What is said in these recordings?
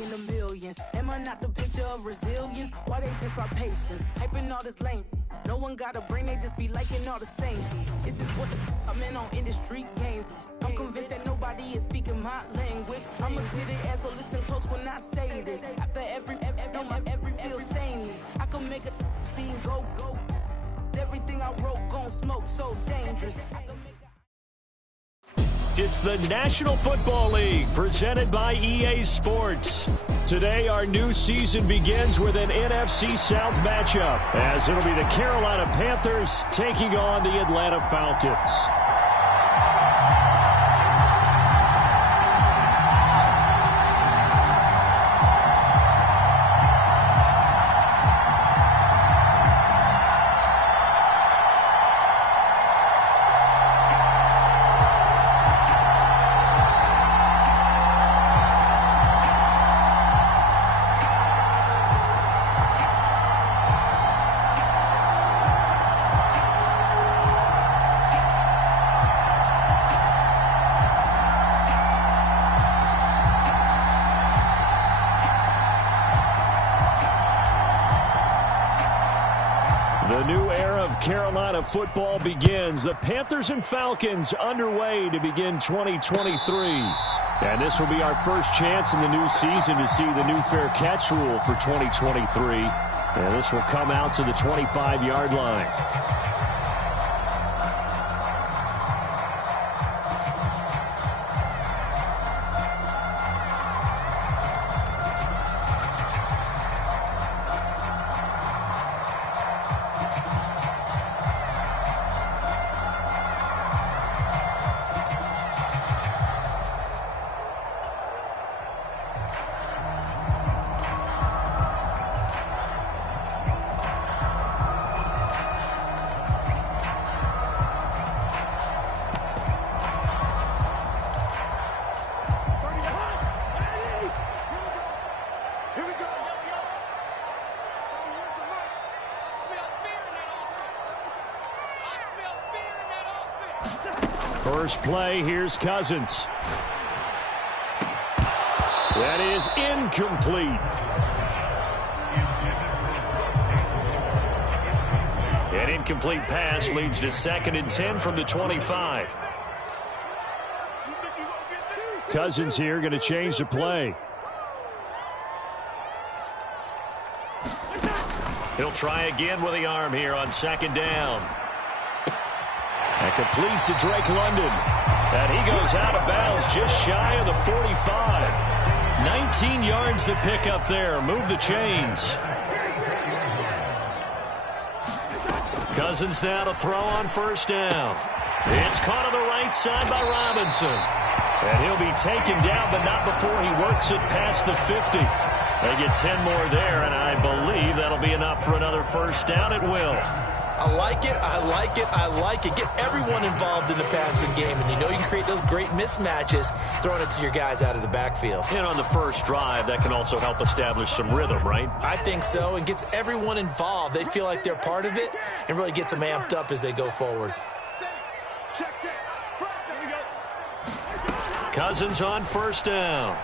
in the millions. Am I not the picture of resilience? Why they test my patience? Hyping all this lame. No one got a brain, they just be liking all the same. This is what the I'm in on industry games. I'm convinced that nobody is speaking my language. I'm a good ass, so listen close when I say this. After every feel stainless. I can make a fiend go. Everything I wrote gon' smoke, so dangerous. It's the National Football League, presented by EA Sports. Today, our new season begins with an NFC South matchup, as it'll be the Carolina Panthers taking on the Atlanta Falcons. The new era of Carolina football begins. The Panthers and Falcons underway to begin 2023. And this will be our first chance in the new season to see the new fair catch rule for 2023. And this will come out to the 25-yard line. First play, here's Cousins. That is incomplete. An incomplete pass leads to 2nd and 10 from the 25. Cousins here going to change the play. He'll try again with the arm here on 2nd down. And complete to Drake London. And he goes out of bounds just shy of the 45. 19 yards to pick up there. Move the chains. Cousins now to throw on 1st down. It's caught on the right side by Robinson. And he'll be taken down, but not before he works it past the 50. They get 10 more there, and I believe that'll be enough for another 1st down. It will. I like it, I like it, I like it. Get everyone involved in the passing game, and you know you can create those great mismatches throwing it to your guys out of the backfield. And on the first drive, that can also help establish some rhythm, right? I think so, and gets everyone involved. They feel like they're part of it and really gets them amped up as they go forward. Cousins on 1st down.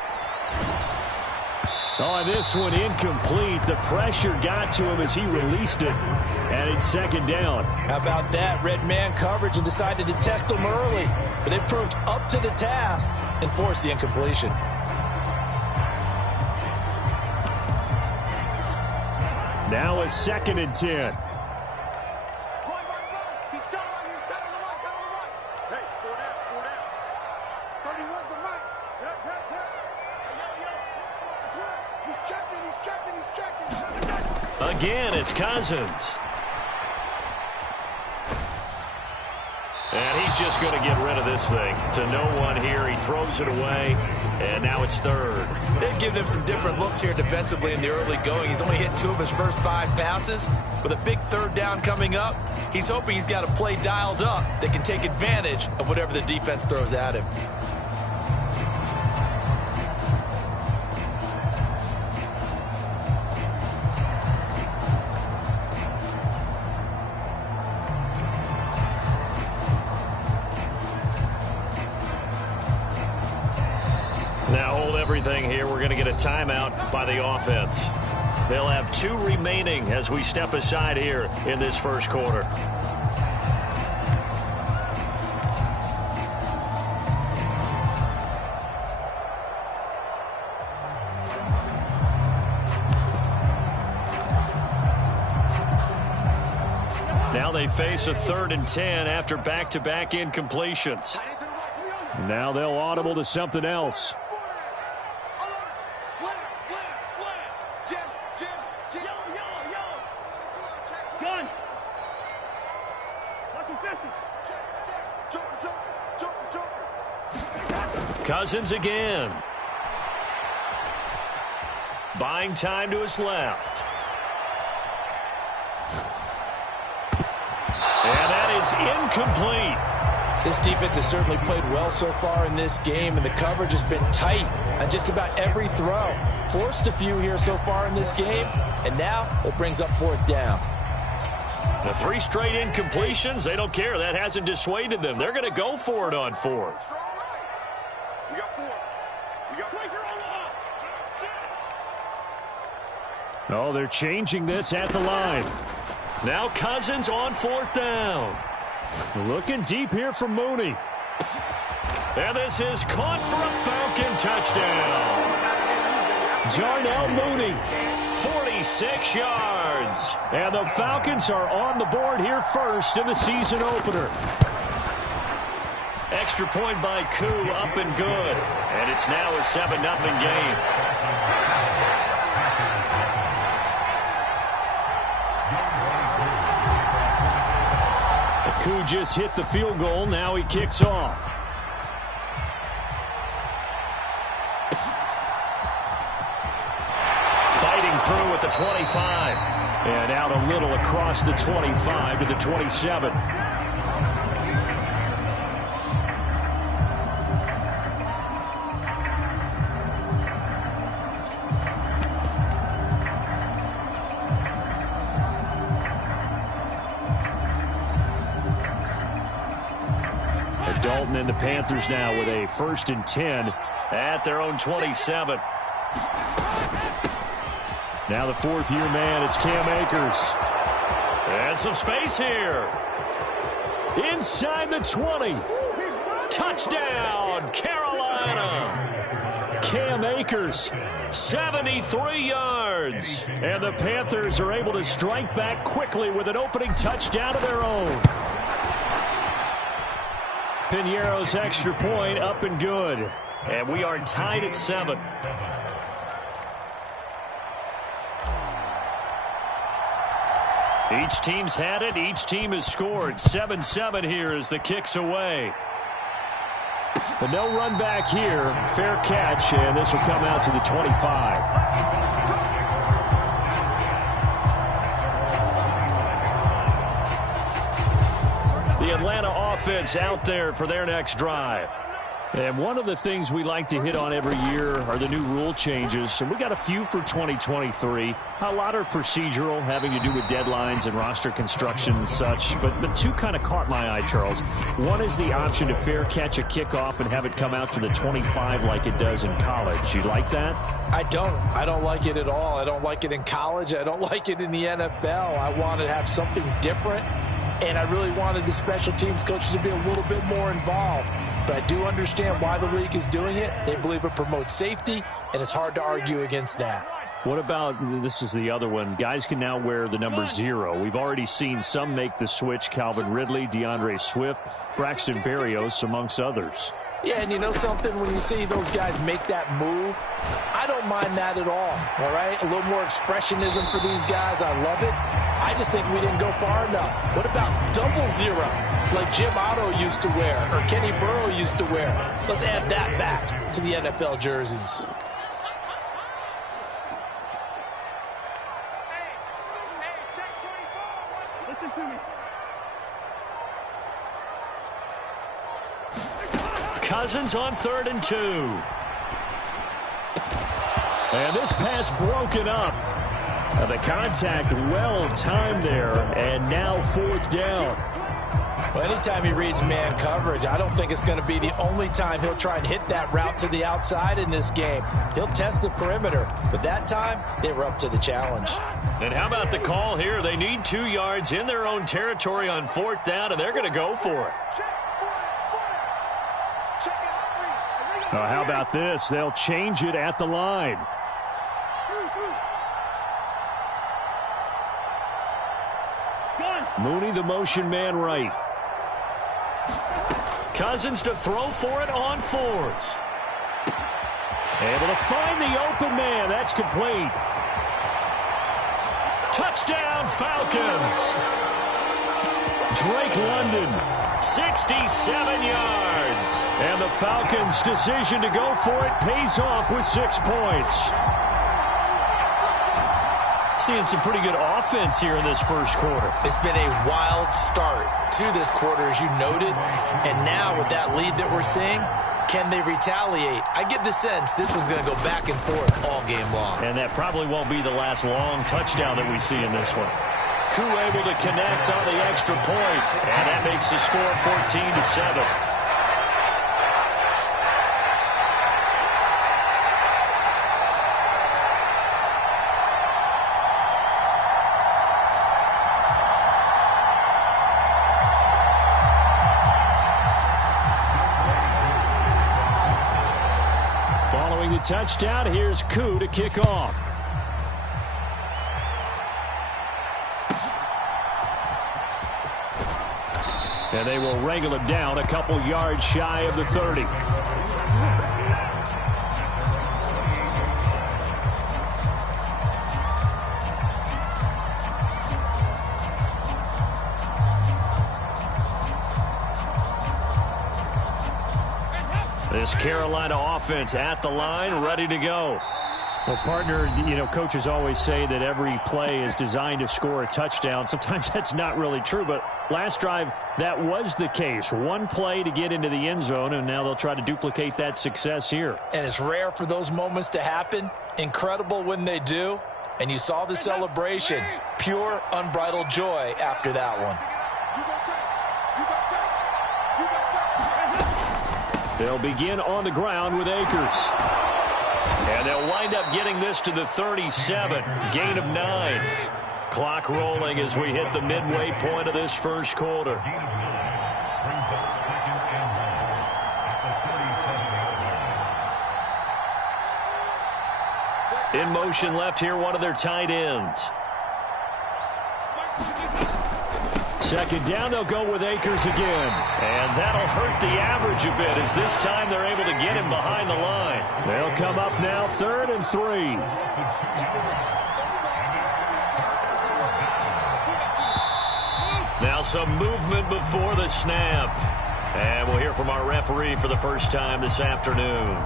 Oh, and this one incomplete. The pressure got to him as he released it. And it's 2nd down. How about that? Red man coverage and decided to test him early. But they proved up to the task and forced the incompletion. Now a 2nd and 10. Again, it's Cousins. And he's just going to get rid of this thing. To no one here. He throws it away. And now it's 3rd. They've given him some different looks here defensively in the early going. He's only hit 2 of his first 5 passes. With a big 3rd down coming up, he's hoping he's got a play dialed up that can take advantage of whatever the defense throws at him. thing here. We're going to get a timeout by the offense. They'll have 2 remaining as we step aside here in this first quarter. Now they face a 3rd and 10 after back-to-back incompletions. Now they'll audible to something else. Cousins again. Buying time to his left. And that is incomplete. This defense has certainly played well so far in this game, and the coverage has been tight on just about every throw. Forced a few here so far in this game, and now it brings up 4th down. The 3 straight incompletions, they don't care. That hasn't dissuaded them. They're going to go for it on 4th. Oh, they're changing this at the line. Now Cousins on 4th down. Looking deep here from Mooney. And this is caught for a Falcon touchdown. Jarnell Mooney, 46 yards. And the Falcons are on the board here first in the season opener. Extra point by Koo, up and good. And it's now a 7-0 game. Koo just hit the field goal. Now he kicks off. Fighting through at the 25. And out a little across the 25 to the 27. Dalton and the Panthers now with a 1st and 10 at their own 27. Now the 4th-year man, it's Cam Akers. And some space here. Inside the 20. Touchdown, Carolina. Cam Akers, 73 yards. And the Panthers are able to strike back quickly with an opening touchdown of their own. Piñeiro's extra point up and good. And we are tied at 7. Each team's had it. Each team has scored. 7-7 here as the kick's away. But no run back here. Fair catch, and this will come out to the 25. The Atlanta offense out there for their next drive. And one of the things we like to hit on every year are the new rule changes. And we got a few for 2023. A lot are procedural, having to do with deadlines and roster construction and such. But the 2 kind of caught my eye, Charles. One is the option to fair catch a kickoff and have it come out to the 25 like it does in college. You like that? I don't like it at all. I don't like it in college. I don't like it in the NFL. I want to have something different. And I really wanted the special teams coaches to be a little bit more involved. But I do understand why the league is doing it. They believe it promotes safety, and it's hard to argue against that. What about, this is the other one, guys can now wear the number 0. We've already seen some make the switch. Calvin Ridley, DeAndre Swift, Braxton Berrios, amongst others. Yeah, and you know something? When you see those guys make that move, I don't mind that at all right? A little more expressionism for these guys. I love it. I just think we didn't go far enough. What about double 0, like Jim Otto used to wear or Kenny Burrow used to wear? Let's add that back to the NFL jerseys. Listen to me. Cousins on 3rd and 2. And this pass broken up. The contact well timed there, and now 4th down. Well, anytime he reads man coverage, I don't think it's going to be the only time he'll try and hit that route to the outside in this game. He'll test the perimeter, but that time they were up to the challenge. And how about the call here? They need 2 yards in their own territory on 4th down, and they're going to go for it. How about this? They'll change it at the line. Mooney, the motion man right. Cousins to throw for it on 4th. Able to find the open man. That's complete. Touchdown, Falcons. Drake London, 67 yards. And the Falcons' decision to go for it pays off with 6 points. Seeing some pretty good offense here in this first quarter. It's been a wild start to this quarter, as you noted. And now with that lead that we're seeing, can they retaliate? I get the sense this one's going to go back and forth all game long. And that probably won't be the last long touchdown that we see in this one. Koo able to connect on the extra point. And that makes the score 14-7. Touchdown. Here's Koo to kick off. And they will wrangle it down a couple yards shy of the 30. This Carolina offense at the line, ready to go. Well, partner, coaches always say that every play is designed to score a touchdown. Sometimes that's not really true, but last drive, that was the case. One play to get into the end zone, and now they'll try to duplicate that success here. And it's rare for those moments to happen. Incredible when they do. And you saw the celebration. Pure, unbridled joy after that one. They'll begin on the ground with Akers. And they'll wind up getting this to the 37. Gain of 9. Clock rolling as we hit the midway point of this first quarter. In motion left here, one of their tight ends. Second down, they'll go with Akers again. And that'll hurt the average a bit as this time they're able to get him behind the line. They'll come up now 3rd and 3. Now some movement before the snap. And we'll hear from our referee for the first time this afternoon.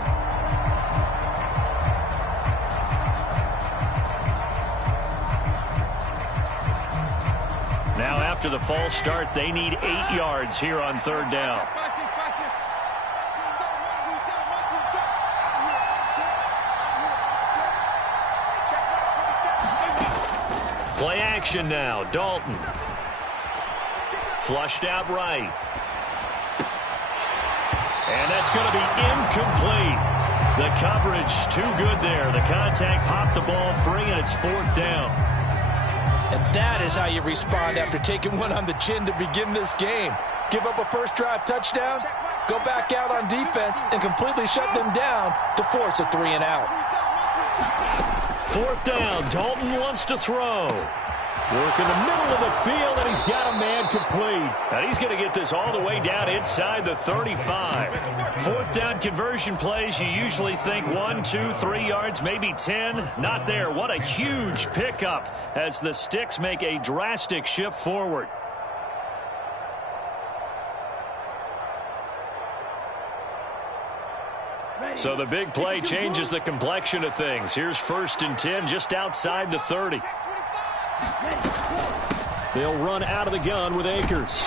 Now after the false start, they need 8 yards here on 3rd down. Play action now. Dalton. Flushed out right. And that's going to be incomplete. The coverage too good there. The contact popped the ball free, and it's 4th down. And that is how you respond after taking one on the chin to begin this game. Give up a first drive touchdown, go back out on defense, and completely shut them down to force a 3 and out. 4th down. Dalton wants to throw. Work in the middle of the field, and he's got a man complete. And he's going to get this all the way down inside the 35. 4th down conversion plays, you usually think 1, 2, 3 yards, maybe 10. Not there. What a huge pickup as the Sticks make a drastic shift forward. So the big play changes the complexion of things. Here's 1st and 10 just outside the 30. They'll run out of the gun with Akers.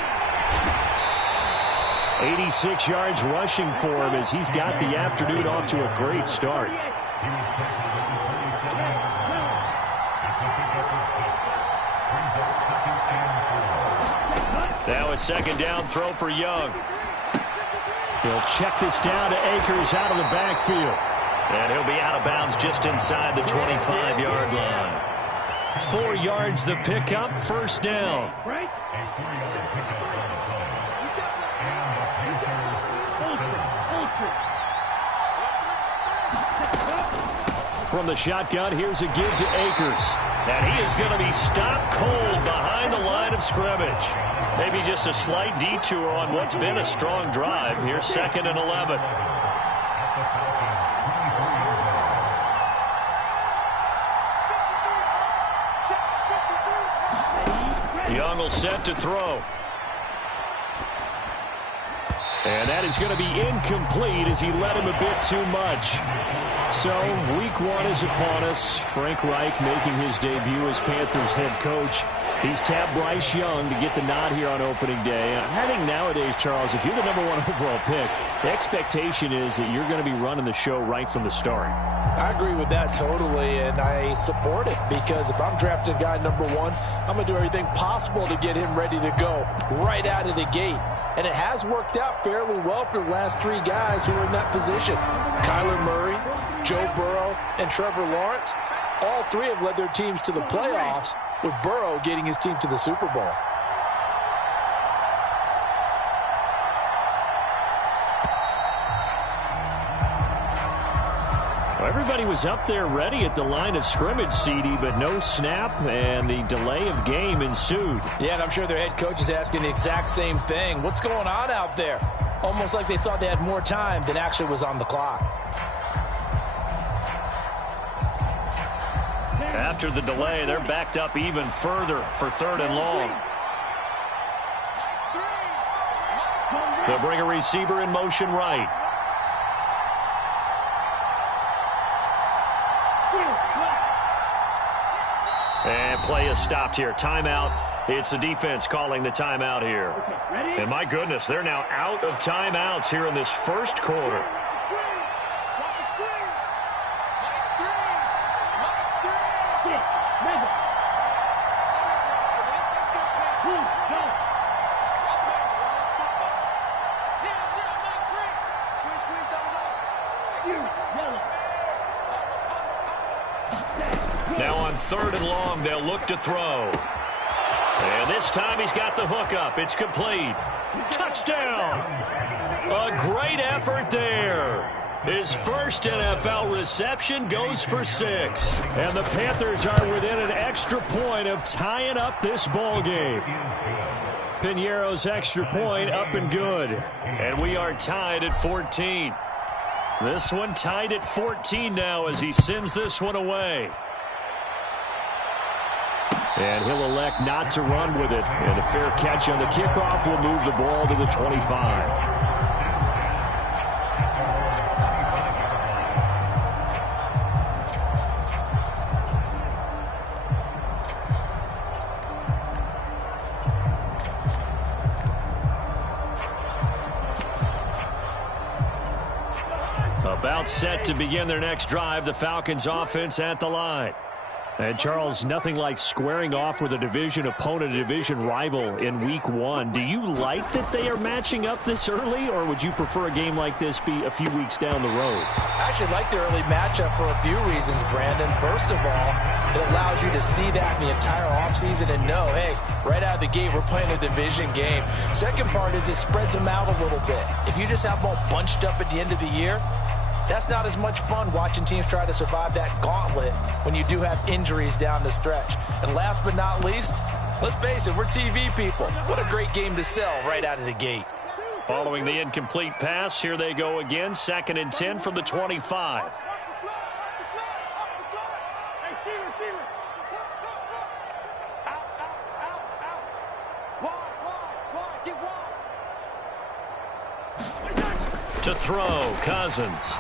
86 yards rushing for him as he's got the afternoon off to a great start. Play 4th Now a second down throw for Young. He'll check this down to Akers out of the backfield. And he'll be out of bounds just inside the 25-yard line. 4 yards the pickup, first down. From the shotgun, here's a give to Akers. And he is going to be stopped cold behind the line of scrimmage. Maybe just a slight detour on what's been a strong drive. Here's 2nd and 11. Young will set to throw. And that is going to be incomplete as he led him a bit too much. So, week 1 is upon us. Frank Reich making his debut as Panthers head coach. He's tapped Bryce Young to get the nod here on opening day. I think nowadays, Charles, if you're the #1 overall pick, the expectation is that you're going to be running the show right from the start. I agree with that totally, and I support it because if I'm drafting guy #1, I'm going to do everything possible to get him ready to go right out of the gate. And it has worked out fairly well for the last 3 guys who are in that position. Kyler Murray, Joe Burrow, and Trevor Lawrence. All 3 have led their teams to the playoffs, with Burrow getting his team to the Super Bowl. Everybody was up there ready at the line of scrimmage, CD, but no snap, and the delay of game ensued. Yeah, and I'm sure their head coach is asking the exact same thing. What's going on out there? Almost like they thought they had more time than actually was on the clock. After the delay, they're backed up even further for 3rd and long. They'll bring a receiver in motion right. And play is stopped here. Timeout. It's the defense calling the timeout here. And my goodness, they're now out of timeouts here in this first quarter. Now on 3rd and long, they'll look to throw. And this time he's got the hook up. It's complete. Touchdown! A great effort there. His first NFL reception goes for 6. And the Panthers are within an extra point of tying up this ball game. Piñeiro's extra point up and good. And we are tied at 14. This one tied at 14 now as he sends this one away. And he'll elect not to run with it. And a fair catch on the kickoff will move the ball to the 25. About set to begin their next drive, the Falcons offense at the line. And, Charles, nothing like squaring off with a division opponent, a division rival in week 1. Do you like that they are matching up this early, or would you prefer a game like this be a few weeks down the road? I actually like the early matchup for a few reasons, Brandon. First of all, it allows you to see that in the entire offseason and know, hey, right out of the gate, we're playing a division game. Second part is it spreads them out a little bit. If you just have them all bunched up at the end of the year, that's not as much fun watching teams try to survive that gauntlet when you do have injuries down the stretch. And last but not least, let's face it, we're TV people. What a great game to sell right out of the gate. Following the incomplete pass, here they go again. 2nd and 10 from the 25. To throw, Cousins.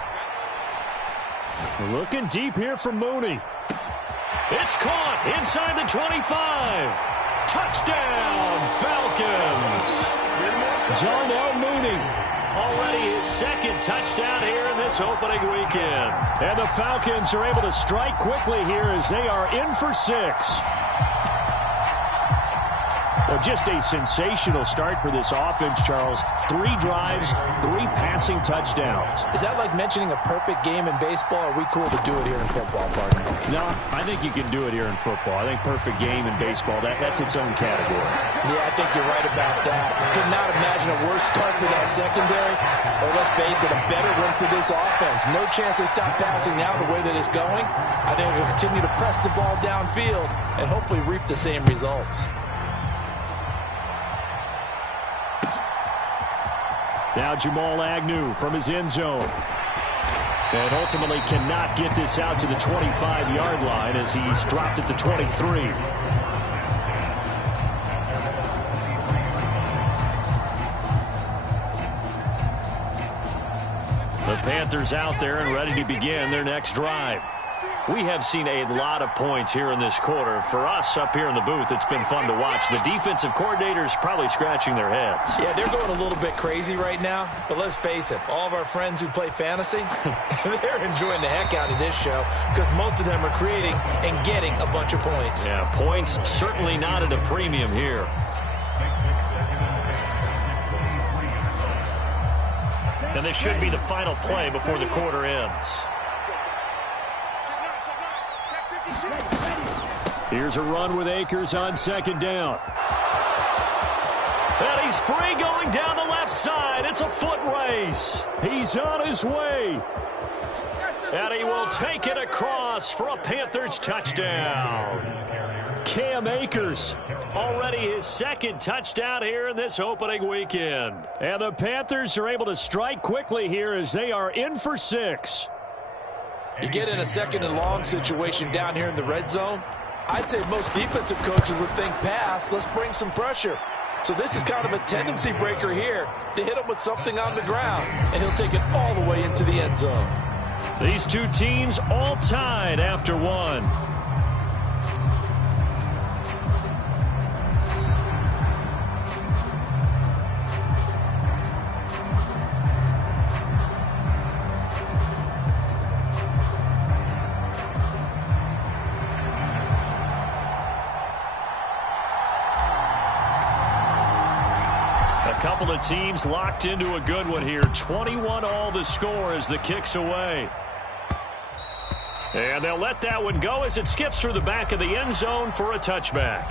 Looking deep here for Mooney. It's caught inside the 25. Touchdown, Falcons. Darnell Mooney. Already his 2nd touchdown here in this opening weekend. And the Falcons are able to strike quickly here as they are in for 6. Well, just a sensational start for this offense, Charles. 3 drives, 3 passing touchdowns. Is that like mentioning a perfect game in baseball, or are we cool to do it here in football, partner? No, I think you can do it here in football. I think perfect game in baseball, that's its own category. Yeah, I think you're right about that. Could not imagine a worse start for that secondary, or let's face it, a better one for this offense. No chance to stop passing now the way that it's going. I think we'll continue to press the ball downfield and hopefully reap the same results. Now Jamal Agnew from his end zone. And ultimately cannot get this out to the 25-yard line as he's dropped at the 23. The Panthers out there and ready to begin their next drive. We have seen a lot of points here in this quarter. For us up here in the booth, it's been fun to watch. The defensive coordinators probably scratching their heads. Yeah, they're going a little bit crazy right now. But let's face it, all of our friends who play fantasy, they're enjoying the heck out of this show because most of them are creating and getting a bunch of points. Yeah, points certainly not at a premium here. And this should be the final play before the quarter ends. Here's a run with Akers on second down. And he's free going down the left side. It's a foot race. He's on his way. And he will take it across for a Panthers touchdown. Cam Akers, already his second touchdown here in this opening weekend. And the Panthers are able to strike quickly here as they are in for 6. You get in a second and long situation down here in the red zone. I'd say most defensive coaches would think pass, let's bring some pressure. So this is kind of a tendency breaker here to hit him with something on the ground, and he'll take it all the way into the end zone. These two teams all tied after 1. Couple of teams locked into a good one here. 21-all the score as the kick's away. And they'll let that one go as it skips through the back of the end zone for a touchback.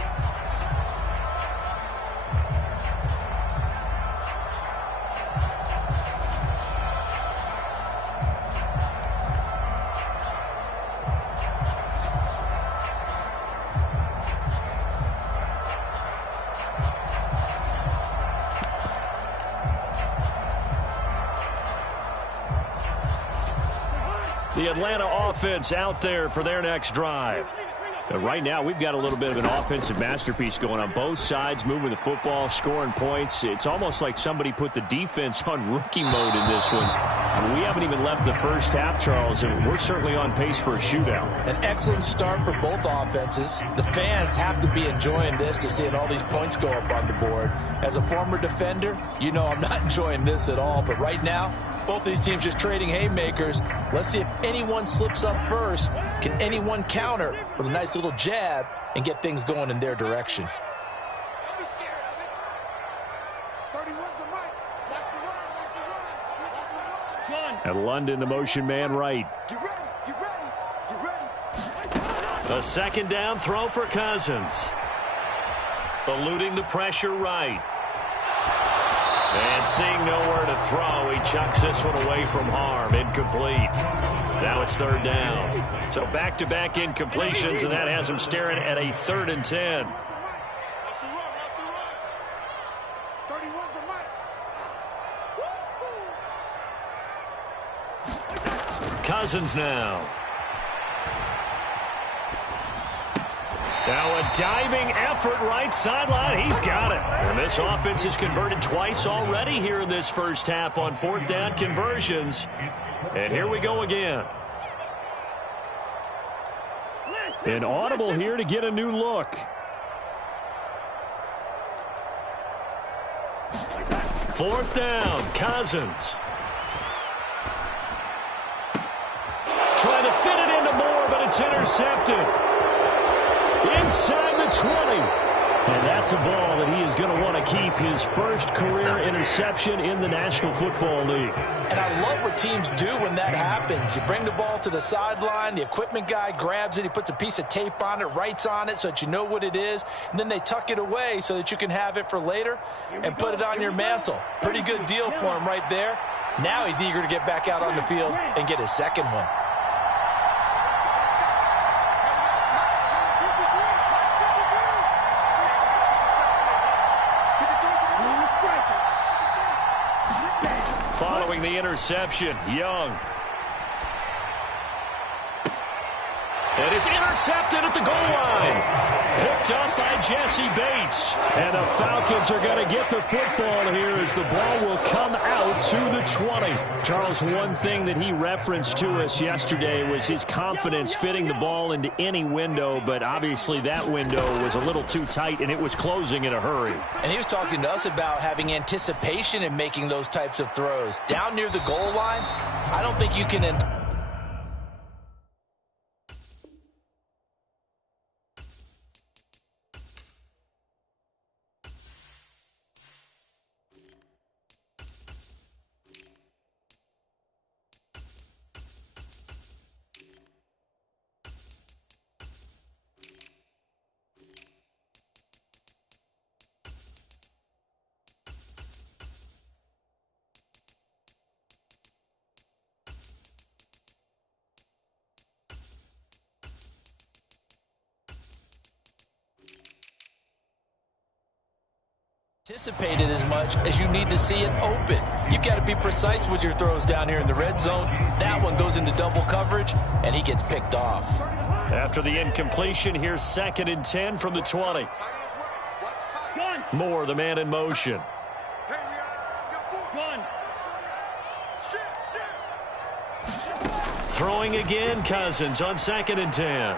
The Atlanta offense out there for their next drive. Right now, we've got a little bit of an offensive masterpiece going on both sides, moving the football, scoring points. It's almost like somebody put the defense on rookie mode in this one. We haven't even left the first half, Charles, and we're certainly on pace for a shootout. An excellent start for both offenses. The fans have to be enjoying this to seeing all these points go up on the board. As a former defender, you know I'm not enjoying this at all, but right now, both these teams just trading haymakers. Let's see if anyone slips up first. Can anyone counter with a nice little jab and get things going in their direction? Don't be scared of it. 31's the mic. Watch the run. Watch the run. Watch the run. And London, the motion man right. Get ready. Get ready. Get ready. A second down throw for Cousins. Eluding the pressure right. And seeing nowhere to throw, he chucks this one away from harm. Incomplete. Now it's third down. So back-to-back incompletions, and that has him staring at a 3rd and 10. Watch the run. Watch the run. 31's the mic. Cousins now. Now a diving effort right sideline. He's got it. And this offense has converted twice already here in this first half on 4th down conversions. And here we go again. An audible here to get a new look. 4th down, Cousins. Trying to fit it into Moore, but it's intercepted. Inside the 20. And that's a ball that he is going to want to keep, his first career interception in the National Football League. And I love what teams do when that happens. You bring the ball to the sideline, the equipment guy grabs it, he puts a piece of tape on it, writes on it so that you know what it is, and then they tuck it away so that you can have it for later and put it on your mantle. Pretty good deal for him right there. Now he's eager to get back out on the field and get his second one. Following the interception, Young. And it's intercepted at the goal line. Picked up by Jesse Bates. And the Falcons are going to get the football here as the ball will come out to the 20. Charles, one thing that he referenced to us yesterday was his confidence fitting the ball into any window, but obviously that window was a little too tight and it was closing in a hurry. And he was talking to us about having anticipation in making those types of throws. Down near the goal line, I don't think you can... anticipated as much as you need to see it open. You've got to be precise with your throws down here in the red zone. That one goes into double coverage, and he gets picked off. After the incompletion, here's 2nd and 10 from the 20. Moore, the man in motion. Throwing again, Cousins on 2nd and 10.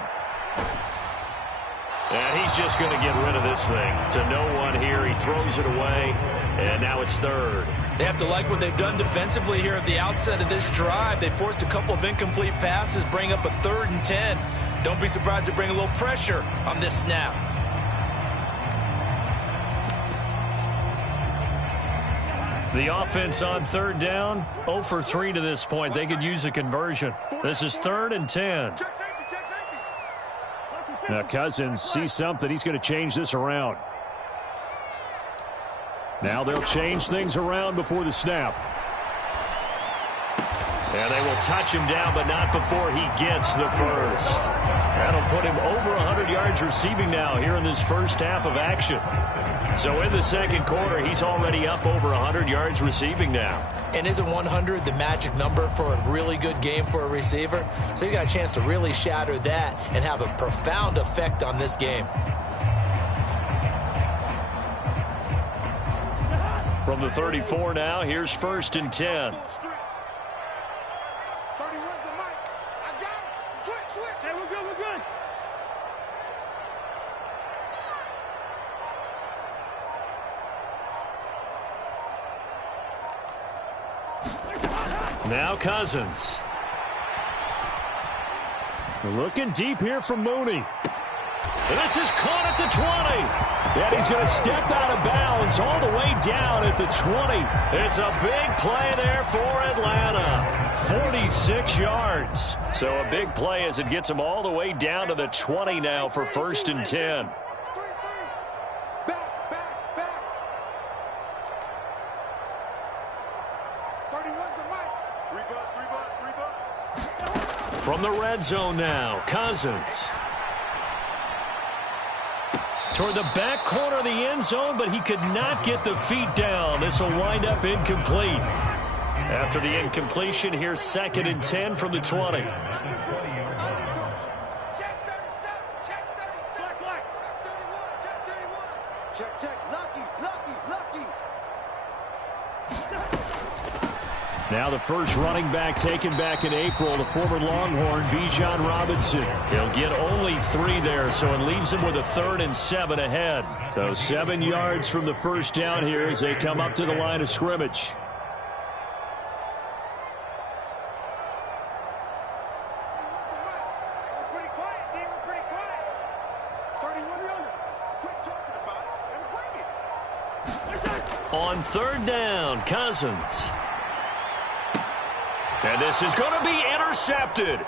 And he's just going to get rid of this thing to no one here. He throws it away, and now it's 3rd. They have to like what they've done defensively here at the outset of this drive. They forced a couple of incomplete passes, bring up a 3rd and 10. Don't be surprised to bring a little pressure on this snap. The offense on 3rd down, 0 for 3 to this point. They could use a conversion. This is 3rd and 10. Now Cousins sees something. He's going to change this around. Now they'll change things around before the snap. And they will touch him down, but not before he gets the first. That'll put him over 100 yards receiving now here in this first half of action. So in the second quarter, he's already up over 100 yards receiving now. And isn't 100 the magic number for a really good game for a receiver? So he got a chance to really shatter that and have a profound effect on this game. From the 34 now, here's 1st and 10. Now Cousins. Looking deep here from Mooney. And this is caught at the 20. And he's going to step out of bounds all the way down at the 20. It's a big play there for Atlanta. 46 yards. So a big play as it gets him all the way down to the 20 now for 1st and 10. From the red zone now, Cousins. Toward the back corner of the end zone, but he could not get the feet down. This will wind up incomplete. After the incompletion, here's 2nd and 10 from the 20. Now the first running back taken back in April, the former Longhorn, Bijan Robinson. He'll get only 3 there, so it leaves him with a 3rd and 7 ahead. So 7 yards from the first down here as they come up to the line of scrimmage. Pretty quiet, D. We're pretty quiet. 31. Quit talking about it. On third down, Cousins. And this is going to be intercepted.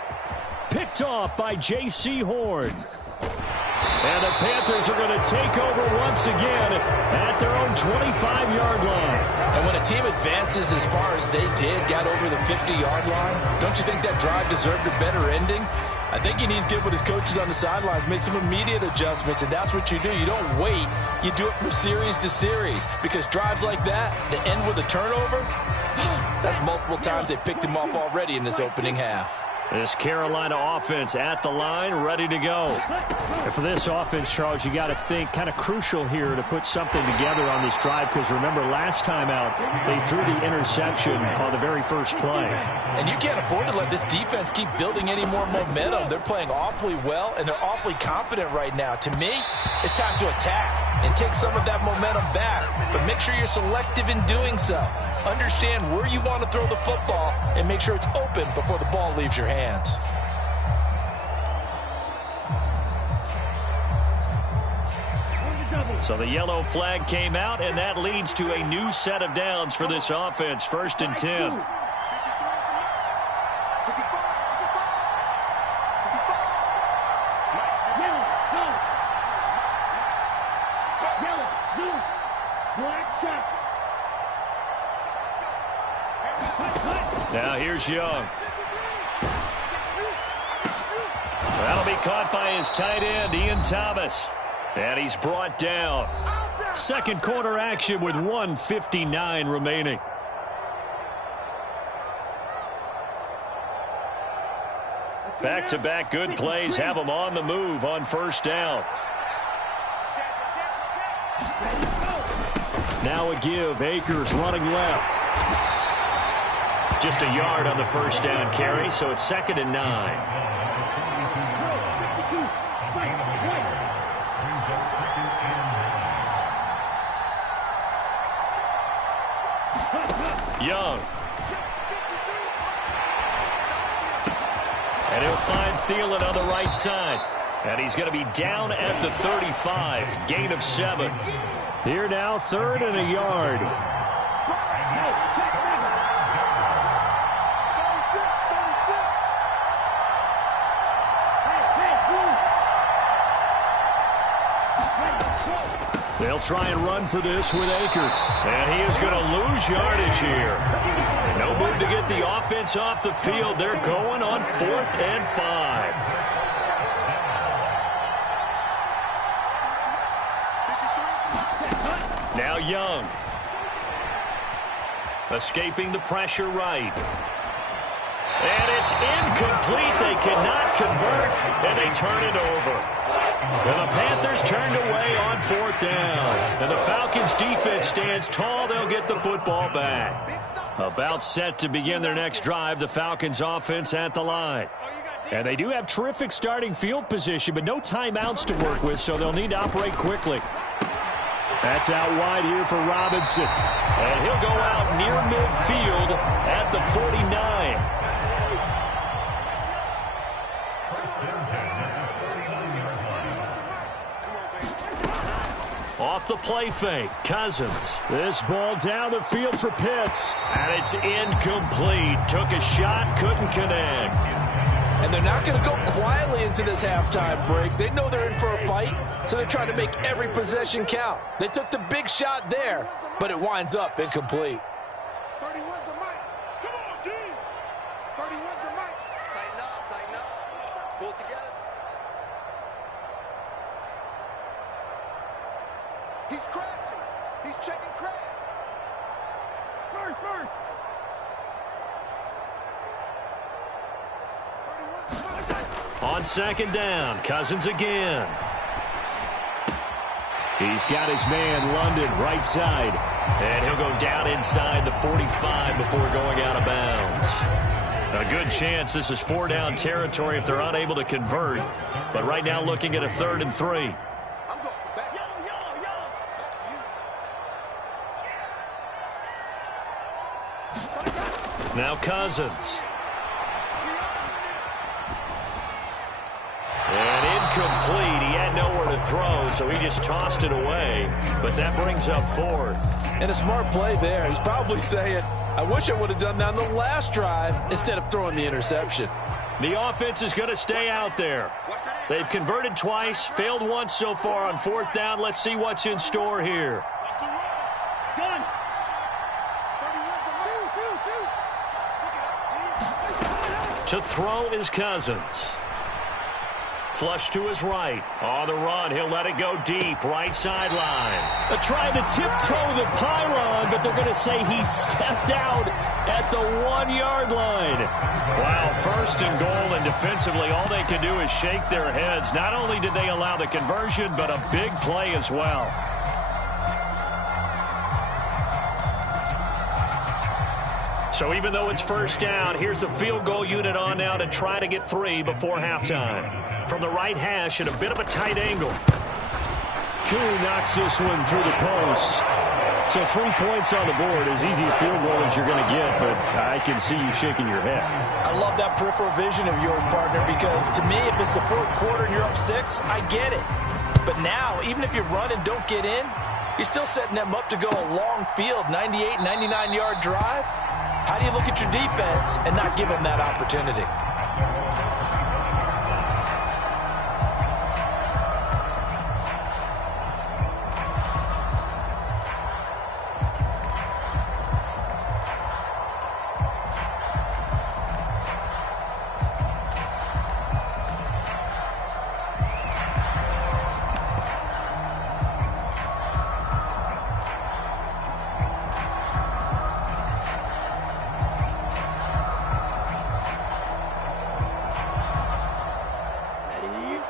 Picked off by J.C. Horn. And the Panthers are going to take over once again at their own 25-yard line. And when a team advances as far as they did, got over the 50-yard line, don't you think that drive deserved a better ending? I think he needs to get with his coaches on the sidelines, make some immediate adjustments, and that's what you do. You don't wait. You do it from series to series, because drives like that end with a turnover, that's multiple times they picked him off already in this opening half. This Carolina offense at the line, ready to go. And for this offense, Charles, you got to think kind of crucial here to put something together on this drive, because remember, last time out, they threw the interception on the very first play. And you can't afford to let this defense keep building any more momentum. They're playing awfully well, and they're awfully confident right now. To me, it's time to attack and take some of that momentum back, but make sure you're selective in doing so. Understand where you want to throw the football and make sure it's open before the ball leaves your hands. So the yellow flag came out, and that leads to a new set of downs for this offense. 1st and 10. Now here's Young. That'll be caught by his tight end, Ian Thomas. And he's brought down. Second quarter action with 1:59 remaining. Back-to-back good plays have them on the move on first down. Now a give. Akers running left. Just a yard on the first down carry, so it's 2nd and 9. Young. And he'll find Thielen on the right side. And he's going to be down at the 35. Gain of 7. Here now, 3rd and a yard. They'll try and run for this with Akers. And he is going to lose yardage here. No move to get the offense off the field. They're going on 4th and 5. Now Young. Escaping the pressure right. And it's incomplete. They cannot convert, and they turn it over. And the Panthers turned away on 4th down. And the Falcons defense stands tall. They'll get the football back. About set to begin their next drive, the Falcons offense at the line. And they do have terrific starting field position, but no timeouts to work with, so they'll need to operate quickly. That's out wide here for Robinson. And he'll go out near midfield at the 49. Off the play fake, Cousins. This ball down the field for Pitts. And it's incomplete. Took a shot, couldn't connect. And they're not going to go quietly into this halftime break. They know they're in for a fight, so they're trying to make every possession count. They took the big shot there, but it winds up incomplete. 31's the mic. Come on, G. 31's the mic. Tighten up, tighten up. Pull it together. He's crashing. He's checking crash. First. On 2nd down, Cousins again. He's got his man, London, right side. And he'll go down inside the 45 before going out of bounds. A good chance this is 4-down territory if they're unable to convert. But right now looking at a 3rd and 3. Now Cousins. And incomplete. He had nowhere to throw, so he just tossed it away. But that brings up fourth. And a smart play there. He's probably saying, I wish I would have done that on the last drive instead of throwing the interception. The offense is going to stay out there. They've converted twice, failed once so far on fourth down. Let's see what's in store here. To throw is Cousins. Flush to his right. On the run, he'll let it go deep. Right sideline. They're trying to tiptoe the pylon, but they're going to say he stepped out at the 1-yard line. Wow, first and goal, and defensively, all they can do is shake their heads. Not only did they allow the conversion, but a big play as well. So even though it's first down, here's the field goal unit on now to try to get 3 before halftime. From the right hash at a bit of a tight angle. Koo knocks this one through the post. So 3 points on the board, as easy a field goal as you're going to get, but I can see you shaking your head. I love that peripheral vision of yours, partner, because to me, if it's the fourth quarter and you're up 6, I get it. But now, even if you run and don't get in, you're still setting them up to go a long field, 98, 99-yard drive. How do you look at your defense and not give them that opportunity?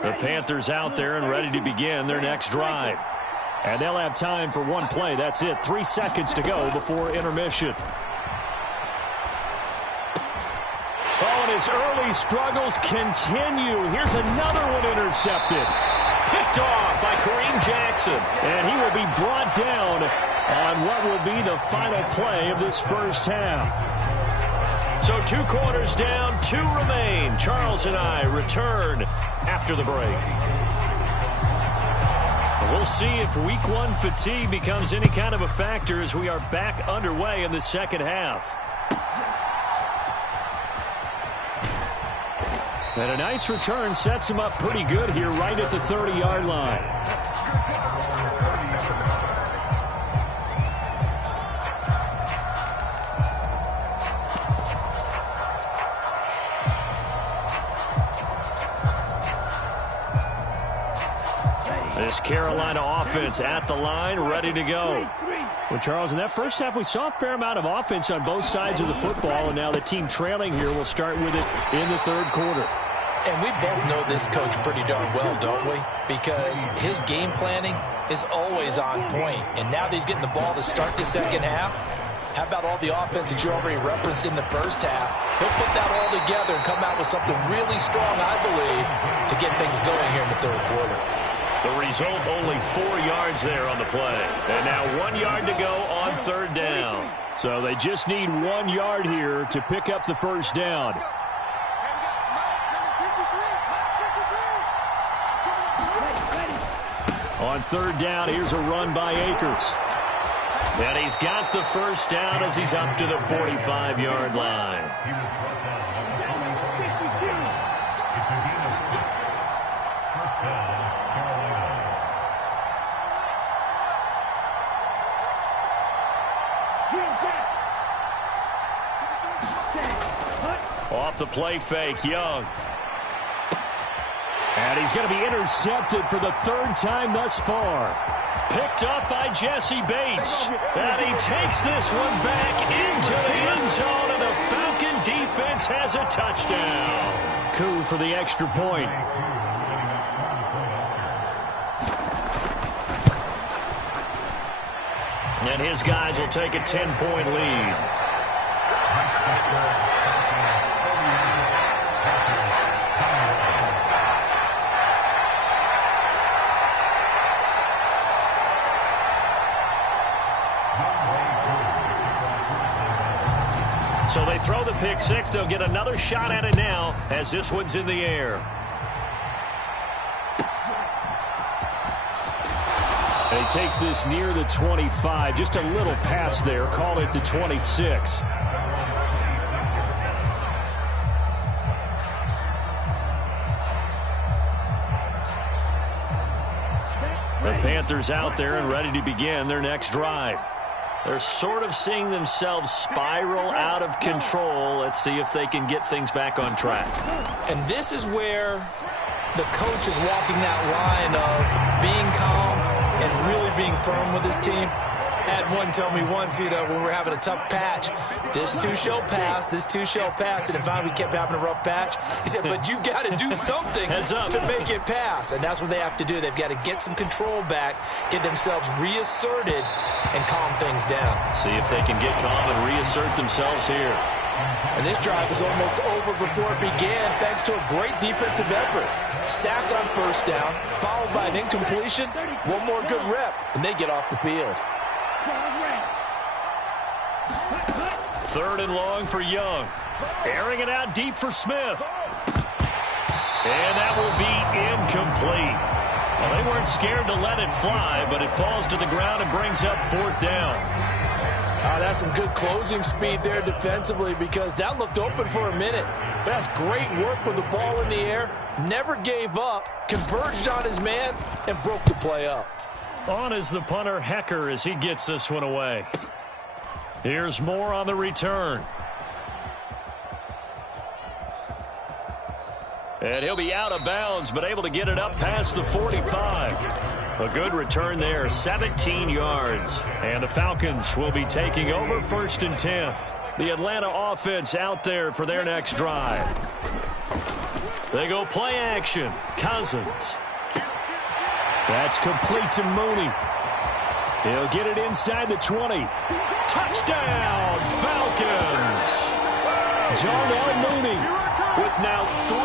The Panthers out there and ready to begin their next drive. And they'll have time for one play. That's it. 3 seconds to go before intermission. Oh, and his early struggles continue. Here's another one intercepted. Picked off by Kareem Jackson. And he will be brought down on what will be the final play of this first half. So 2 quarters down, 2 remain. Charles and I return after the break. We'll see if week 1 fatigue becomes any kind of a factor as we are back underway in the second half. And a nice return sets him up pretty good here right at the 30-yard line. This Carolina offense at the line, ready to go. Well, Charles, in that first half, we saw a fair amount of offense on both sides of the football, and now the team trailing here will start with it in the third quarter. And we both know this coach pretty darn well, don't we? Because his game planning is always on point. And now that he's getting the ball to start the second half, how about all the offense that you already referenced in the first half? He'll put that all together and come out with something really strong, I believe, to get things going here in the third quarter. The result, only 4 yards there on the play. And now 1 yard to go on third down. So they just need 1 yard here to pick up the first down. On third down, here's a run by Akers. And he's got the first down as he's up to the 45-yard line. Off the play fake, Young. And he's going to be intercepted for the 3rd time thus far. Picked up by Jesse Bates. And he takes this one back into the end zone, and the Falcon defense has a touchdown. Koo for the extra point. And his guys will take a 10-point lead. So they throw the pick six. They'll get another shot at it now as this one's in the air. And he takes this near the 25. Just a little pass there. Call it the 26. The Panthers out there and ready to begin their next drive. They're sort of seeing themselves spiral out of control. Let's see if they can get things back on track. And this is where the coach is walking that line of being calm and really being firm with his team. Had one tell me once, when we were having a tough patch, this too shall pass, this too shall pass. And finally we kept having a rough patch. He said, but you've got to do something to make it pass. And that's what they have to do. They've got to get some control back, get themselves reasserted, and calm things down. See if they can get calm and reassert themselves here. And this drive was almost over before it began thanks to a great defensive effort. Sack on first down, followed by an incompletion, one more good rep, and they get off the field. Third and long for Young. Airing it out deep for Smith. And that will be incomplete. Well, they weren't scared to let it fly, but it falls to the ground and brings up fourth down. That's some good closing speed there defensively because that looked open for a minute. That's great work with the ball in the air. Never gave up, converged on his man, and broke the play up. On is the punter, Hecker, as he gets this one away. Here's Moore on the return. And he'll be out of bounds, but able to get it up past the 45. A good return there, 17 yards. And the Falcons will be taking over 1st and 10. The Atlanta offense out there for their next drive. They go play action. Cousins. That's complete to Mooney. He'll get it inside the 20. Touchdown, Falcons! Darnell Mooney with now 3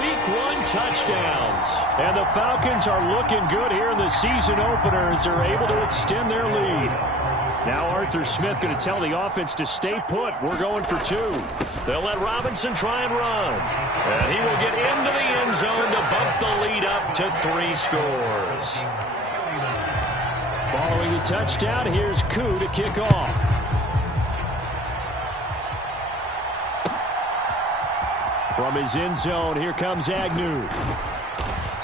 Week 1 touchdowns. And the Falcons are looking good here in the season opener as they're able to extend their lead. Now Arthur Smith going to tell the offense to stay put. We're going for 2. They'll let Robinson try and run. And he will get into the end zone to bump the lead up to 3 scores. Following the touchdown, here's Koo to kick off. From his end zone, here comes Agnew.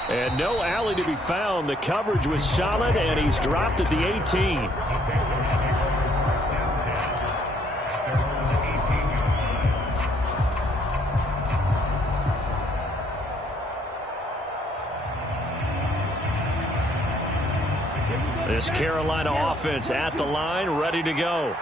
And no alley to be found. The coverage was solid, and he's dropped at the 18. This Carolina offense at the line, ready to go.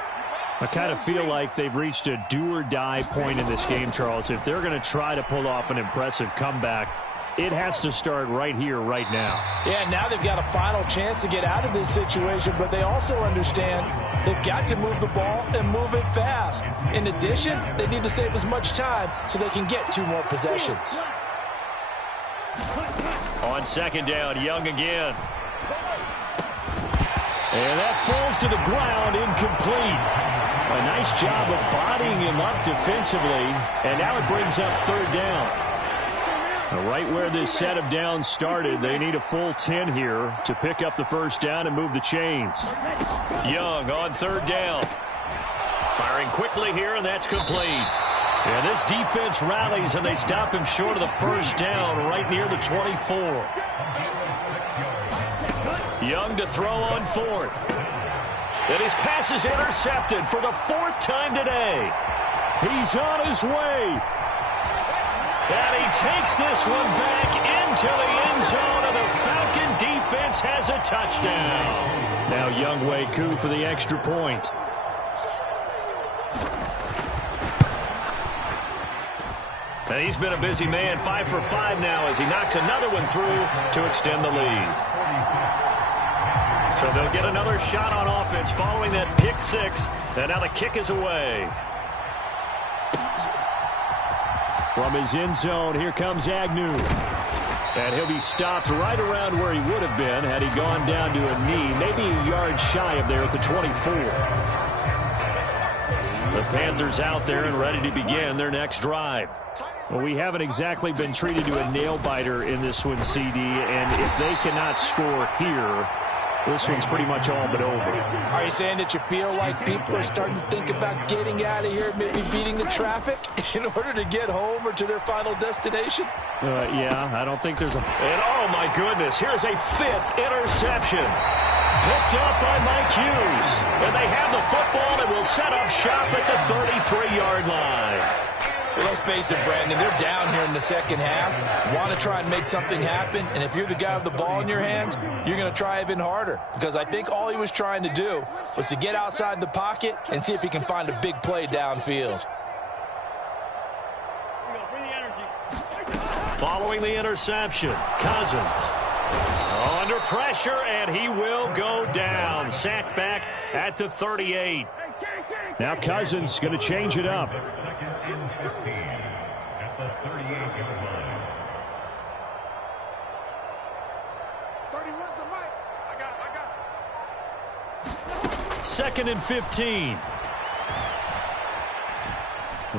I kind of feel like they've reached a do-or-die point in this game, Charles. If they're going to try to pull off an impressive comeback, it has to start right here, right now. Yeah, now they've got a final chance to get out of this situation, but they also understand they've got to move the ball and move it fast. In addition, they need to save as much time so they can get 2 more possessions. On 2nd down, Young again. And that falls to the ground, incomplete. A nice job of bodying him up defensively, and now it brings up 3rd down. Right where this set of downs started, they need a full 10 here to pick up the 1st down and move the chains. Young on 3rd down. Firing quickly here, and that's complete. And this defense rallies, and they stop him short of the 1st down right near the 24. Young to throw on 4th. And his pass is intercepted for the 4th time today. He's on his way. And he takes this one back into the end zone, and the Falcon defense has a touchdown. Now Younghoe Koo for the extra point. And he's been a busy man, 5 for 5 now as he knocks another one through to extend the lead. So they'll get another shot on offense following that pick 6. And now the kick is away. From his end zone, here comes Agnew. And he'll be stopped right around where he would have been had he gone down to a knee, maybe a yard shy of there at the 24. The Panthers out there and ready to begin their next drive. Well, we haven't exactly been treated to a nail-biter in this one, CD, and if they cannot score here, This one's pretty much all but over. Are you saying that you feel like people are starting to think about getting out of here, maybe beating the traffic in order to get home or to their final destination? Yeah, I don't think there's a... And oh my goodness, here's a 5th interception. Picked up by Mike Hughes. And they have the football and will set up shop at the 33-yard line. Well, let's face it, Brandon, they're down here in the second half. Want to try and make something happen, and if you're the guy with the ball in your hands, you're going to try even harder. Because I think all he was trying to do was to get outside the pocket and see if he can find a big play downfield. Following the interception, Cousins under pressure, and he will go down. Sacked back at the 38. Now Cousins going to change it up. Second and 15.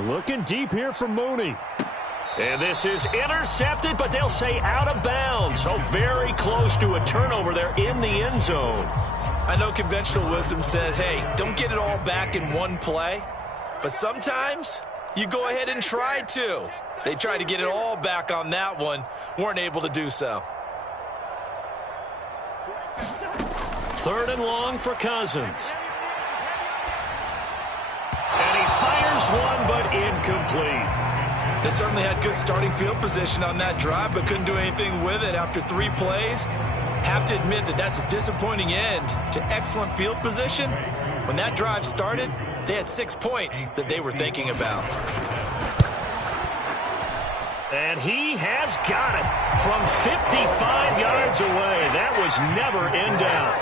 Looking deep here for Mooney. And this is intercepted, but they'll say out of bounds. So very close to a turnover there in the end zone. I know conventional wisdom says, hey, don't get it all back in one play. But sometimes you go ahead and try to. They tried to get it all back on that one. Weren't able to do so. 3rd and long for Cousins. And he fires one, but incomplete. They certainly had good starting field position on that drive, but couldn't do anything with it after 3 plays. Have to admit that that's a disappointing end to excellent field position. When that drive started, they had 6 points that they were thinking about. And he has got it from 55 yards away. That was never in doubt.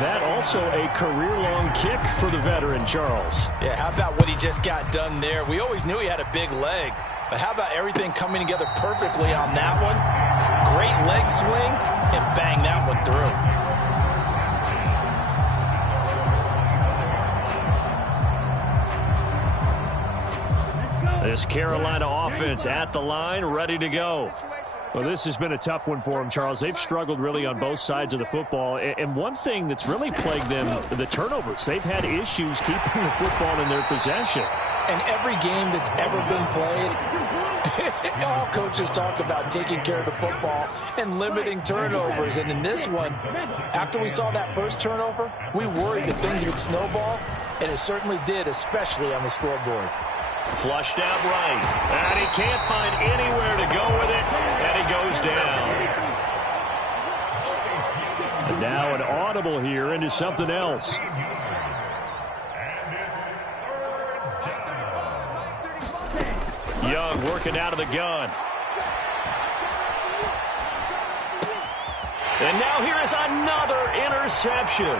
That also a career-long kick for the veteran, Charles. Yeah, how about what he just got done there? We always knew he had a big leg, but how about everything coming together perfectly on that one? Great leg swing, and bang that one through. This Carolina offense at the line, ready to go. Well, this has been a tough one for them, Charles. They've struggled really on both sides of the football. And one thing that's really plagued them, the turnovers. They've had issues keeping the football in their possession. And every game that's ever been played, all coaches talk about taking care of the football and limiting turnovers. And in this one, after we saw that first turnover, we worried that things would snowball, and it certainly did, especially on the scoreboard. Flushed out right, and he can't find anywhere to go with it, and he goes down. And now an audible here into something else. Young working out of the gun. And now here is another interception.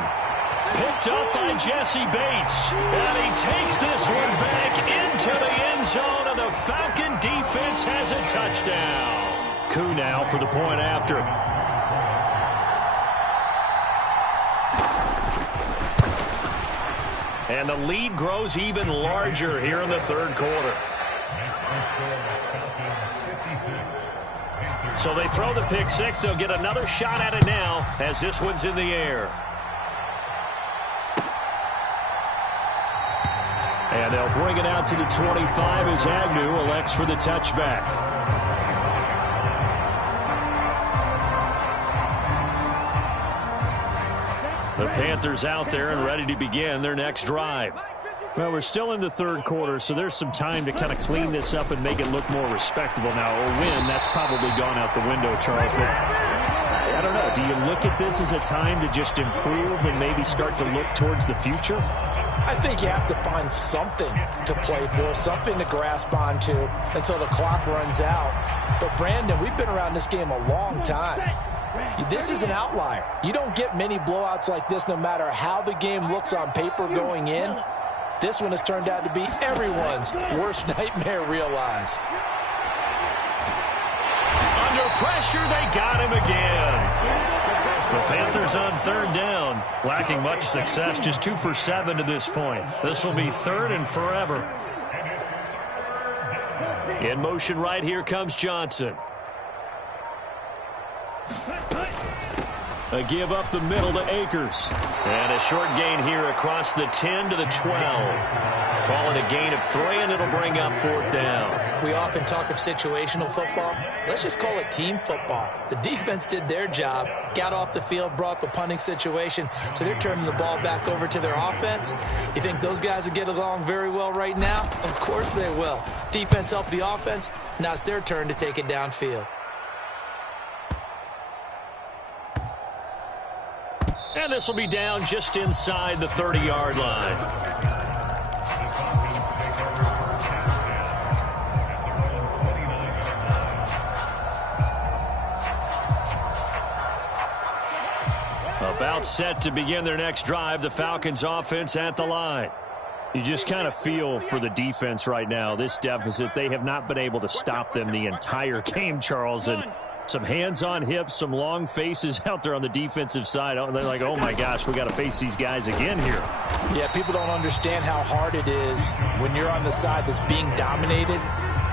Picked up by Jesse Bates. And he takes this one back into the end zone, and the Falcon defense has a touchdown. Coup now for the point after. And the lead grows even larger here in the third quarter. So they throw the pick six. They'll get another shot at it now as this one's in the air. And they'll bring it out to the 25 as Agnew elects for the touchback. The Panthers out there and ready to begin their next drive. Well, we're still in the third quarter, so there's some time to kind of clean this up and make it look more respectable now. A win, that's probably gone out the window, Charles. But I don't know. Do you look at this as a time to just improve and maybe start to look towards the future? I think you have to find something to play for, something to grasp onto until the clock runs out. But, Brandon, we've been around this game a long time. This is an outlier. You don't get many blowouts like this no matter how the game looks on paper going in. This one has turned out to be everyone's worst nightmare realized. Under pressure, they got him again. The Panthers on third down, lacking much success, just 2 for 7 to this point. This will be third and forever. In motion right here comes Johnson. A give up the middle to Akers. And a short gain here across the 10 to the 12. Call it a gain of 3, and it'll bring up 4th down. We often talk of situational football. Let's just call it team football. The defense did their job, got off the field, brought up a punting situation, so they're turning the ball back over to their offense. You think those guys will get along very well right now? Of course they will. Defense helped the offense. Now it's their turn to take it downfield. And this will be down just inside the 30-yard line. About set to begin their next drive, the Falcons offense at the line. You just kind of feel for the defense right now, this deficit. They have not been able to stop them the entire game, Charles. And some hands on hips, some long faces out there on the defensive side. They're like, oh, my gosh, we got to face these guys again here. Yeah, people don't understand how hard it is when you're on the side that's being dominated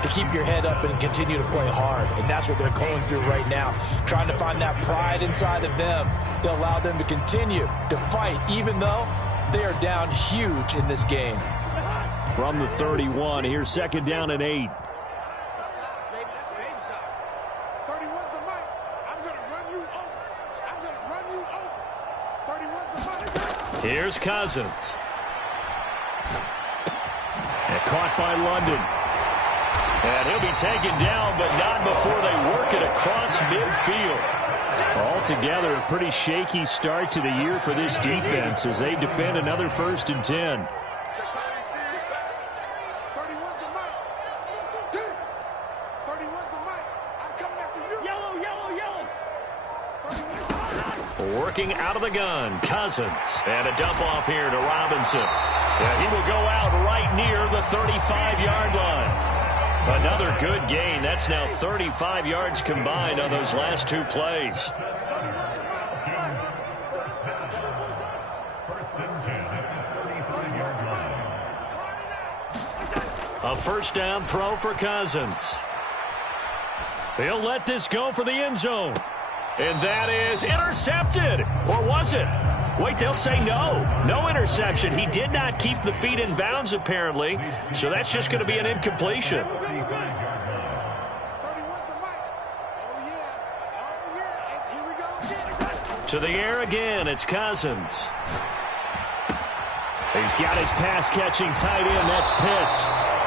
to keep your head up and continue to play hard. And that's what they're going through right now, trying to find that pride inside of them to allow them to continue to fight, even though they are down huge in this game. From the 31, here's 2nd down and 8. Here's Cousins. And caught by London. And he'll be taken down, but not before they work it across midfield. Altogether, a pretty shaky start to the year for this defense as they defend another 1st and 10. Working out of the gun, Cousins. And a dump off here to Robinson. And he will go out right near the 35-yard line. Another good gain. That's now 35 yards combined on those last 2 plays. A 1st down throw for Cousins. He'll let this go for the end zone. And that is intercepted. Or was it? Wait, they'll say no. No interception. He did not keep the feet in bounds, apparently. So that's just going to be an incompletion. To the air again, it's Cousins. He's got his pass-catching tight end. That's Pitts.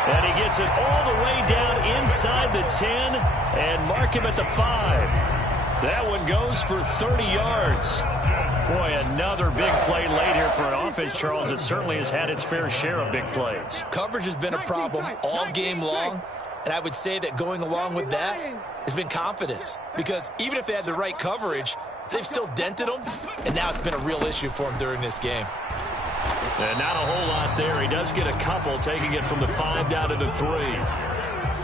And he gets it all the way down inside the 10 and mark him at the 5. That one goes for 30 yards. Boy, another big play late here for an offense, Charles. It certainly has had its fair share of big plays. Coverage has been a problem all game long, and I would say that going along with that has been confidence. Because even if they had the right coverage, they've still dented them, and now it's been a real issue for them during this game. And not a whole lot there. He does get a couple, taking it from the 5 down to the 3.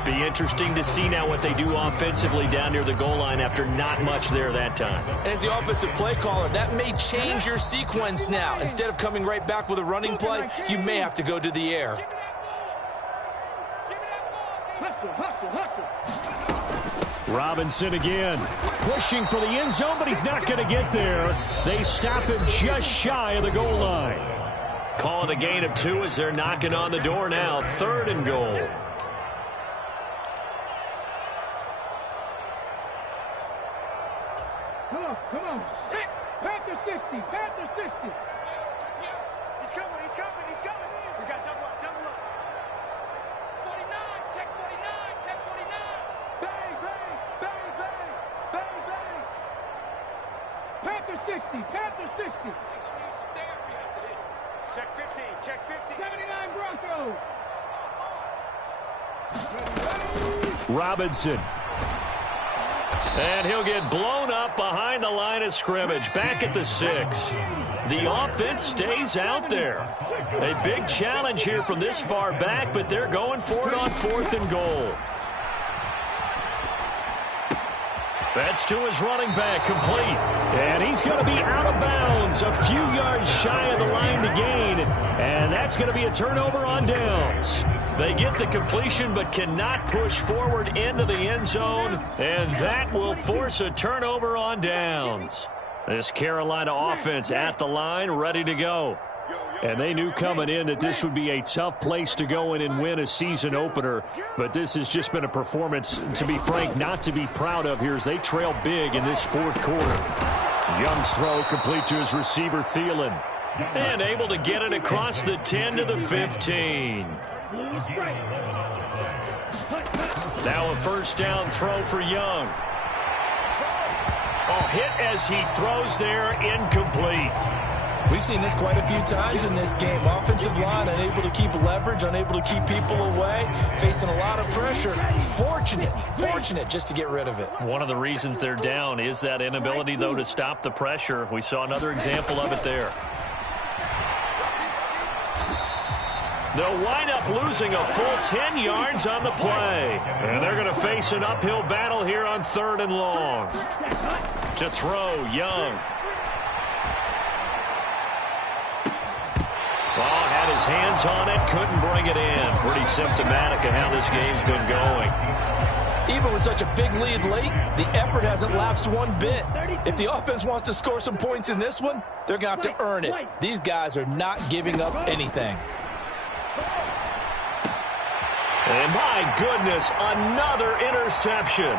Be interesting to see now what they do offensively down near the goal line after not much there that time. As the offensive play caller, that may change your sequence now. Instead of coming right back with a running play, you may have to go to the air. Robinson again, pushing for the end zone, but he's not going to get there. They stop him just shy of the goal line. Call it a gain of 2 as they're knocking on the door now. 3rd and goal. Come on. Panther 60. Panther 60. He's coming. We got double up. 49. Check 49. Bang. Panther 60. Panther 60. They're going to need some therapy after this. Check 50. 79 Broncos. Robinson. And he'll get blown up behind the line of scrimmage, back at the 6. The offense stays out there. A big challenge here from this far back, but they're going for it on 4th and goal. That's to his running back, complete. And he's going to be out of bounds, a few yards shy of the line to gain. And that's going to be a turnover on downs. They get the completion but cannot push forward into the end zone. And that will force a turnover on downs. This Carolina offense at the line, ready to go. And they knew coming in that this would be a tough place to go in and win a season opener. But this has just been a performance, to be frank, not to be proud of here as they trail big in this fourth quarter. Young's throw complete to his receiver, Thielen. And able to get it across the 10 to the 15. Now a first down throw for Young. Oh, hit as he throws there, incomplete. We've seen this quite a few times in this game. Offensive line unable to keep leverage, unable to keep people away, facing a lot of pressure. Fortunate just to get rid of it. One of the reasons they're down is that inability, though, to stop the pressure. We saw another example of it there. They'll wind up losing a full 10 yards on the play. And they're going to face an uphill battle here on 3rd and long. To throw, Young. Oh, had his hands on it, couldn't bring it in. Pretty symptomatic of how this game's been going. Even with such a big lead late, the effort hasn't lapsed one bit. If the offense wants to score some points in this one, they're going to have to earn it. These guys are not giving up anything. And my goodness, another interception.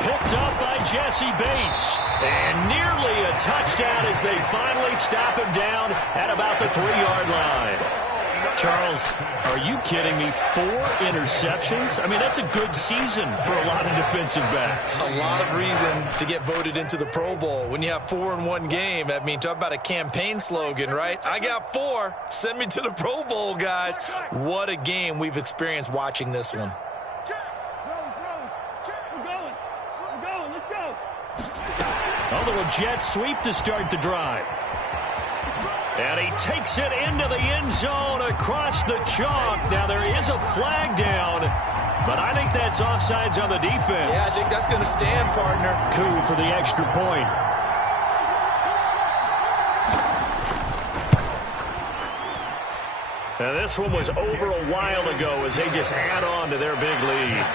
Picked up by Jesse Bates. And nearly a touchdown as they finally stop him down at about the 3-yard line. Charles, are you kidding me? 4 interceptions? I mean, that's a good season for a lot of defensive backs. A lot of reason to get voted into the Pro Bowl. When you have 4 in one game, I mean, talk about a campaign slogan, right? I got 4. Send me to the Pro Bowl, guys. What a game we've experienced watching this one. A little jet sweep to start the drive. And he takes it into the end zone across the chalk. Now there is a flag down, but I think that's offsides on the defense. Yeah, I think that's going to stand, partner. Coup for the extra point. Now this one was over a while ago as they just add on to their big lead.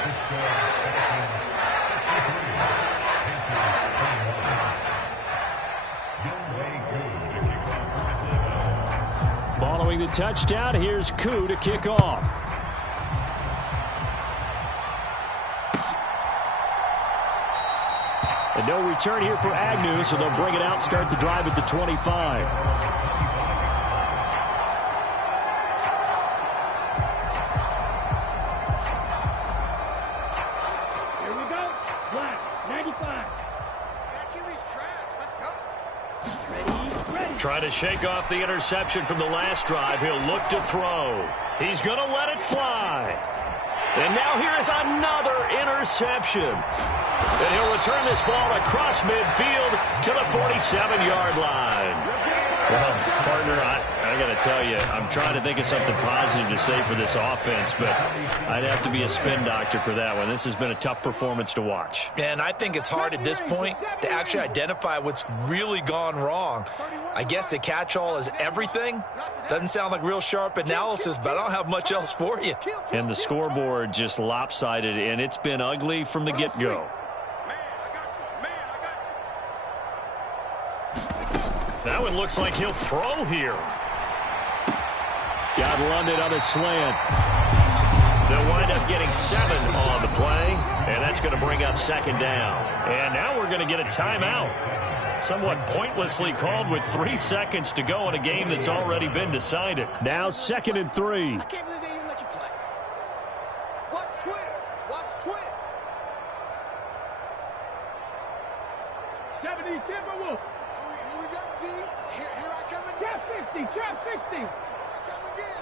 Following the touchdown, here's Koo to kick off. And no return here for Agnew, so they'll bring it out, start the drive at the 25. Here we go. Black, 95. QB's traps. Let's go. Ready. Try to shake off the interception from the last drive. He'll look to throw. He's going to let it fly. And now here is another interception. And he'll return this ball across midfield to the 47-yard line. Well, partner, I got to tell you, I'm trying to think of something positive to say for this offense, but I'd have to be a spin doctor for that one. This has been a tough performance to watch. And I think it's hard at this point to actually identify what's really gone wrong. I guess the catch-all is everything. Doesn't sound like real sharp analysis, but I don't have much else for you. And the scoreboard just lopsided, and it's been ugly from the get-go. That one looks like he'll throw here. Got London on a slant. They'll wind up getting 7 on the play, and that's going to bring up 2nd down. And now we're going to get a timeout. Somewhat pointlessly called with 3 seconds to go in a game that's already been decided. Now 2nd and 3. I can't believe they even let you play. Watch twins. Watch twins. 70 Timberwolves. Here we go, D. Here I come again. Trap 60. Trap 60. Here I come again.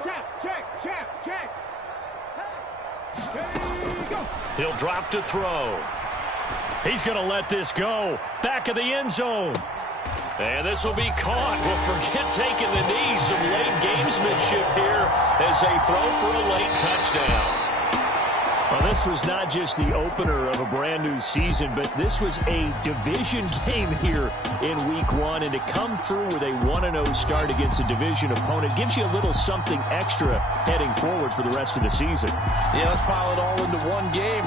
Check. Hey. Go. He'll drop to throw. He's going to let this go. Back of the end zone. And this will be caught. We'll forget taking the knee. Some late gamesmanship here as they throw for a late touchdown. Well, this was not just the opener of a brand new season, but this was a division game here in week 1. And to come through with a 1-0 start against a division opponent gives you a little something extra heading forward for the rest of the season. Yeah, let's pile it all into one game.